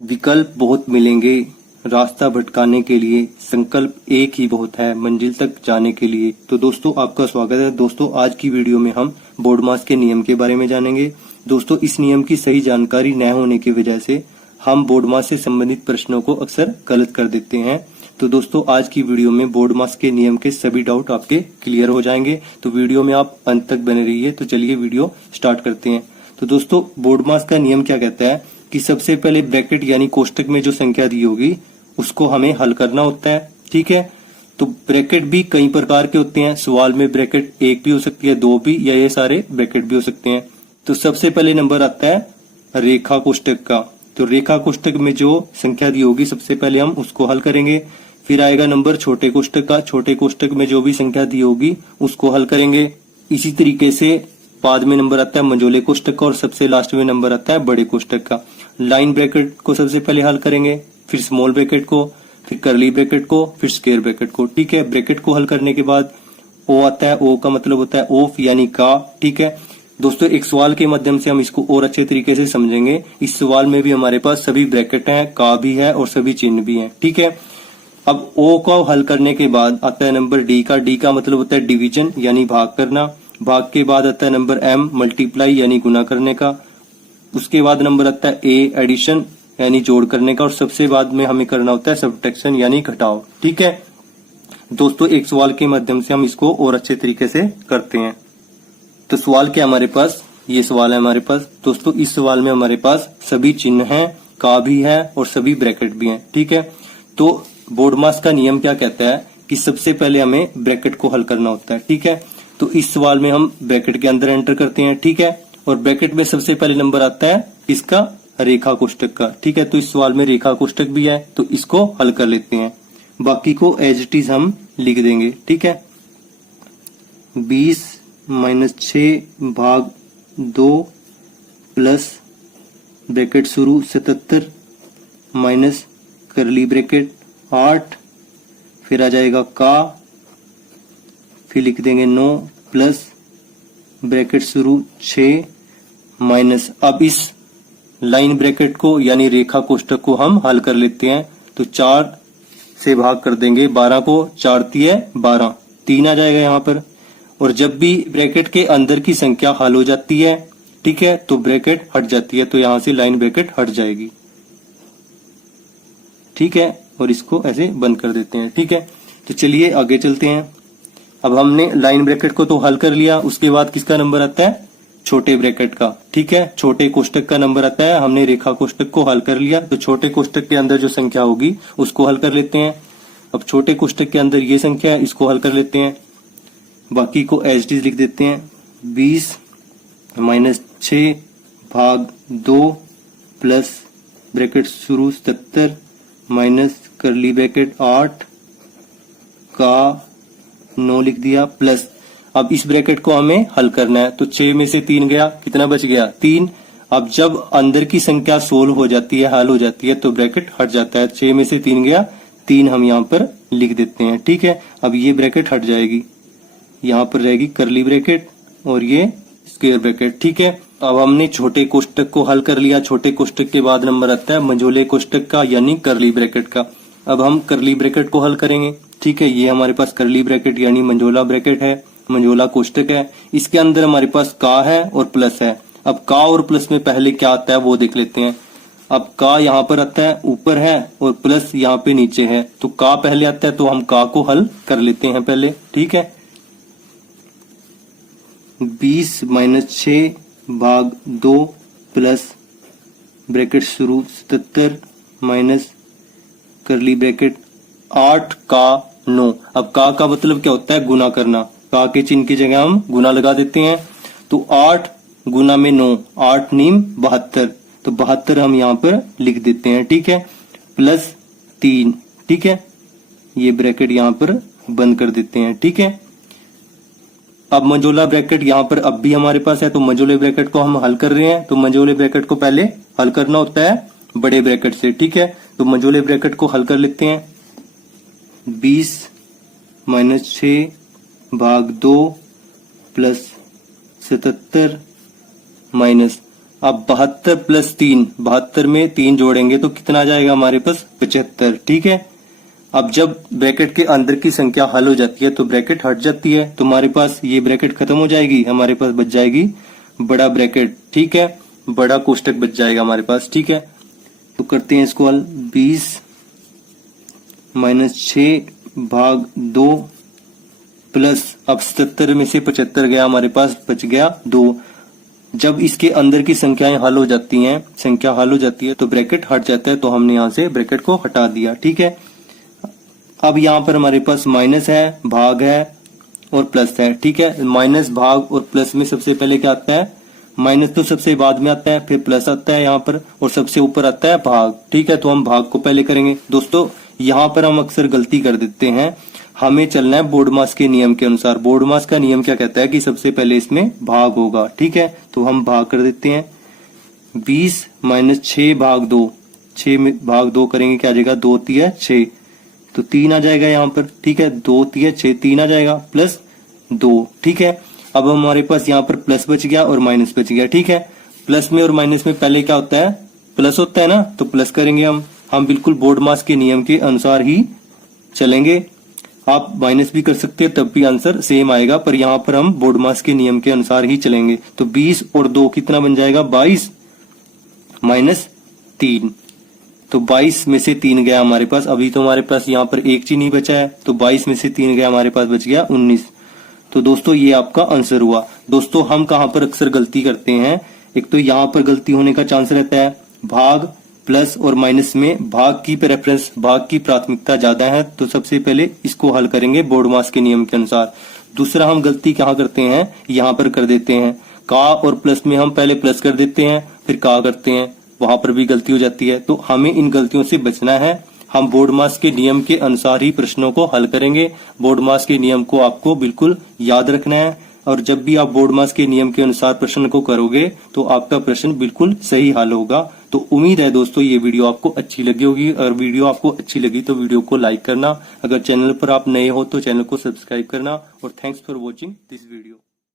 विकल्प बहुत मिलेंगे रास्ता भटकाने के लिए, संकल्प एक ही बहुत है मंजिल तक जाने के लिए। तो दोस्तों आपका स्वागत है। दोस्तों आज की वीडियो में हम बोर्ड मास के नियम के बारे में जानेंगे। दोस्तों इस नियम की सही जानकारी न होने की वजह से हम बोर्ड मास से संबंधित प्रश्नों को अक्सर गलत कर देते हैं। तो दोस्तों आज की वीडियो में बोर्ड मास के नियम के सभी डाउट आपके क्लियर हो जाएंगे। तो वीडियो में आप अंत तक बने रहिए। तो चलिए वीडियो स्टार्ट करते हैं। तो दोस्तों बोर्ड मास का नियम क्या कहता है कि सबसे पहले ब्रैकेट यानी कोष्टक में जो संख्या दी होगी उसको हमें हल करना होता है। ठीक है, तो ब्रैकेट भी कई प्रकार के होते हैं। सवाल में ब्रैकेट एक भी हो सकती है, दो भी, या ये सारे ब्रैकेट भी हो सकते हैं। तो सबसे पहले नंबर आता है रेखा कोष्टक का। तो रेखा कोष्टक में जो संख्या दी होगी सबसे पहले हम उसको हल करेंगे। फिर आएगा नंबर छोटे कोष्टक का। छोटे कोष्टक में जो भी संख्या दी होगी उसको हल करेंगे। इसी तरीके से बाद में नंबर आता है मंझोले कोष्टक का और सबसे लास्ट में नंबर आता है बड़े कोष्टक का। लाइन ब्रैकेट को सबसे पहले हल करेंगे, फिर स्मॉल ब्रैकेट को, फिर कर्ली ब्रैकेट को, फिर स्क्वायर ब्रैकेट को। ठीक है, ब्रैकेट को हल करने के बाद ओ आता है। ओ का मतलब होता है ऑफ यानी का। ठीक है दोस्तों, एक सवाल के माध्यम से हम इसको और अच्छे तरीके से समझेंगे। इस सवाल में भी हमारे पास सभी ब्रैकेट हैं, का भी है और सभी चिन्ह भी हैं। ठीक है, अब ओ को हल करने के बाद आता है नंबर डी का। डी का मतलब होता है डिवीजन यानी भाग करना। भाग के बाद आता है नंबर एम मल्टीप्लाई यानी गुना करने का। उसके बाद नंबर आता है ए एडिशन यानी जोड़ करने का। और सबसे बाद में हमें करना होता है सब्ट्रैक्शन यानी घटाव। ठीक है दोस्तों, एक सवाल के माध्यम से हम इसको और अच्छे तरीके से करते हैं। तो सवाल क्या हमारे पास, ये सवाल है हमारे पास। दोस्तों इस सवाल में हमारे पास सभी चिन्ह हैं, का भी है और सभी ब्रैकेट भी हैं। ठीक है, तो बोर्ड मास का नियम क्या कहता है कि सबसे पहले हमें ब्रैकेट को हल करना होता है। ठीक है, तो इस सवाल में हम ब्रैकेट के अंदर एंटर करते हैं। ठीक है, और ब्रैकेट में सबसे पहले नंबर आता है इसका रेखा कोष्टक का। ठीक है, तो इस सवाल में रेखा कोष्टक भी है तो इसको हल कर लेते हैं। बाकी को एज इट इज हम लिख देंगे। ठीक है, 20 - 6 भाग 2 प्लस ब्रैकेट शुरू 77 माइनस करली ब्रैकेट 8, फिर आ जाएगा का, फिर लिख देंगे 9 प्लस ब्रैकेट शुरू 6 माइनस। अब इस लाइन ब्रैकेट को यानी रेखा कोष्टक को हम हल कर लेते हैं। तो 4 से भाग कर देंगे 12 को, 4 तिये 12, 3 आ जाएगा यहाँ पर। और जब भी ब्रैकेट के अंदर की संख्या हल हो जाती है, ठीक है, तो ब्रैकेट हट जाती है। तो यहां से लाइन ब्रैकेट हट जाएगी। ठीक है, और इसको ऐसे बंद कर देते हैं। ठीक है, तो चलिए आगे चलते हैं। अब हमने लाइन ब्रैकेट को तो हल कर लिया। उसके बाद किसका नंबर आता है, छोटे ब्रैकेट का। ठीक है, छोटे कोष्टक का नंबर आता है। हमने रेखा कोष्टक को हल कर लिया तो छोटे कोष्टक के अंदर जो संख्या होगी उसको हल कर लेते हैं। अब छोटे कोष्टक के अंदर ये संख्या है, इसको हल कर लेते हैं। बाकी को एज इट इज लिख देते हैं। 20 - 6 भाग 2 प्लस ब्रैकेट शुरू 77 माइनस करली ब्रैकेट 8 का 9 लिख दिया प्लस। अब इस ब्रैकेट को हमें हल करना है। तो 6 में से 3 गया, कितना बच गया, 3। अब जब अंदर की संख्या सोल्व हो जाती है, हल हो जाती है, तो ब्रैकेट हट जाता है। 6 में से 3 गया, 3 हम यहाँ पर लिख देते हैं। ठीक है, अब ये ब्रैकेट हट जाएगी, यहाँ पर रहेगी करली ब्रैकेट और ये स्क्वायर ब्रैकेट। ठीक है, अब हमने छोटे कोष्टक को हल कर लिया। छोटे कोष्टक के बाद नंबर आता है मंझोले कोष्टक का यानी करली ब्रैकेट का। अब हम करली ब्रैकेट को हल करेंगे। ठीक है, ये हमारे पास करली ब्रैकेट यानी मंझोला ब्रैकेट है, मंझोला कोष्टक है। इसके अंदर हमारे पास का है और प्लस है। अब का और प्लस में पहले क्या आता है वो देख लेते हैं। अब का यहाँ पर आता है, ऊपर है, और प्लस यहाँ पे नीचे है। तो का पहले आता है तो हम का को हल कर लेते हैं पहले। ठीक है, 20 - 6 भाग 2 प्लस ब्रैकेट शुरू 77 माइनस करली ब्रैकेट 8 का 9। अब का मतलब क्या होता है, गुना करना। का के चिन्ह की जगह हम गुना लगा देते हैं। तो 8 गुना में 9, 8 नीम 72, तो 72 हम यहाँ पर लिख देते हैं। ठीक है, प्लस 3। ठीक है, ये ब्रैकेट यहाँ पर बंद कर देते हैं। ठीक है, अब मंझोला ब्रैकेट यहाँ पर अब भी हमारे पास है, तो मंझोले ब्रैकेट को हम हल कर रहे हैं। तो मंझोले ब्रैकेट को पहले हल करना होता है बड़े ब्रैकेट से। ठीक है, तो मंझोले ब्रैकेट को हल कर लेते हैं। 20 - 6 भाग 2 प्लस 77 माइनस अब 72 प्लस 3, 72 में 3 जोड़ेंगे तो कितना आ जाएगा हमारे पास 75। ठीक है, अब जब ब्रैकेट के अंदर की संख्या हल हो जाती है तो ब्रैकेट हट जाती है, तो हमारे पास ये ब्रैकेट खत्म हो जाएगी, हमारे पास बच जाएगी बड़ा ब्रैकेट। ठीक है, बड़ा कोष्टक बच जाएगा हमारे पास। ठीक है, तो करते हैं इसको हल। 20 - 6 भाग 2 प्लस, अब 77 में से 75 गया, हमारे पास बच गया 2। जब इसके अंदर की संख्याएं हल हो जाती हैं, संख्या हल हो जाती है तो ब्रैकेट हट जाता है, तो हमने यहां से ब्रैकेट को हटा दिया। ठीक है, अब यहाँ पर हमारे पास माइनस है, भाग है और प्लस है। ठीक है, माइनस, भाग और प्लस में सबसे पहले क्या आता है, माइनस तो सबसे बाद में आता है, फिर प्लस आता है यहाँ पर, और सबसे ऊपर आता है भाग। ठीक है, तो हम भाग को पहले करेंगे। दोस्तों यहाँ पर हम अक्सर गलती कर देते हैं, हमें चलना है बोर्डमास के नियम के अनुसार। बोर्डमास का नियम क्या कहता है कि सबसे पहले इसमें भाग होगा। ठीक है, तो हम भाग कर देते हैं। 20 - 6 भाग 2, 6 में भाग 2 करेंगे, क्या आ जाएगा, 2 तिया 6, तो 3 आ जाएगा यहाँ पर। ठीक है, 2 तिया 6, 3 आ जाएगा प्लस 2। ठीक है, अब हमारे पास यहाँ पर प्लस बच गया और माइनस बच गया। ठीक है, प्लस में और माइनस में पहले क्या होता है, प्लस होता है ना, तो प्लस करेंगे हम बिल्कुल बोर्डमास के नियम के अनुसार ही चलेंगे। आप माइनस भी कर सकते हैं, तब भी आंसर सेम आएगा, पर यहाँ पर हम बोर्डमास के नियम के अनुसार ही चलेंगे। तो 20 और 2 कितना बन जाएगा, 22 - 3, तो 22 में से 3 गया हमारे पास। अभी तो हमारे पास यहाँ पर एक चीज नहीं बचा है, तो 22 में से 3 गया, हमारे पास बच गया 19। तो दोस्तों ये आपका आंसर हुआ। दोस्तों हम कहाँ पर अक्सर गलती करते हैं, एक तो यहाँ पर गलती होने का चांस रहता है, भाग प्लस और माइनस में भाग की प्रेफरेंस, भाग की प्राथमिकता ज्यादा है, तो सबसे पहले इसको हल करेंगे बोर्डमास के नियम के अनुसार। दूसरा हम गलती कहाँ करते हैं, यहाँ पर कर देते हैं, का और प्लस में हम पहले प्लस कर देते हैं फिर का करते हैं, वहां पर भी गलती हो जाती है। तो हमें इन गलतियों से बचना है, हम बोर्डमास के नियम के अनुसार ही प्रश्नों को हल करेंगे। बोर्डमास के नियम को आपको बिल्कुल याद रखना है, और जब भी आप बोर्डमास के नियम के अनुसार प्रश्न को करोगे तो आपका प्रश्न बिल्कुल सही हल होगा। तो उम्मीद है दोस्तों ये वीडियो आपको अच्छी लगी होगी। अगर वीडियो आपको अच्छी लगी तो वीडियो को लाइक करना, अगर चैनल पर आप नए हो तो चैनल को सब्सक्राइब करना, और thanks for watching this video.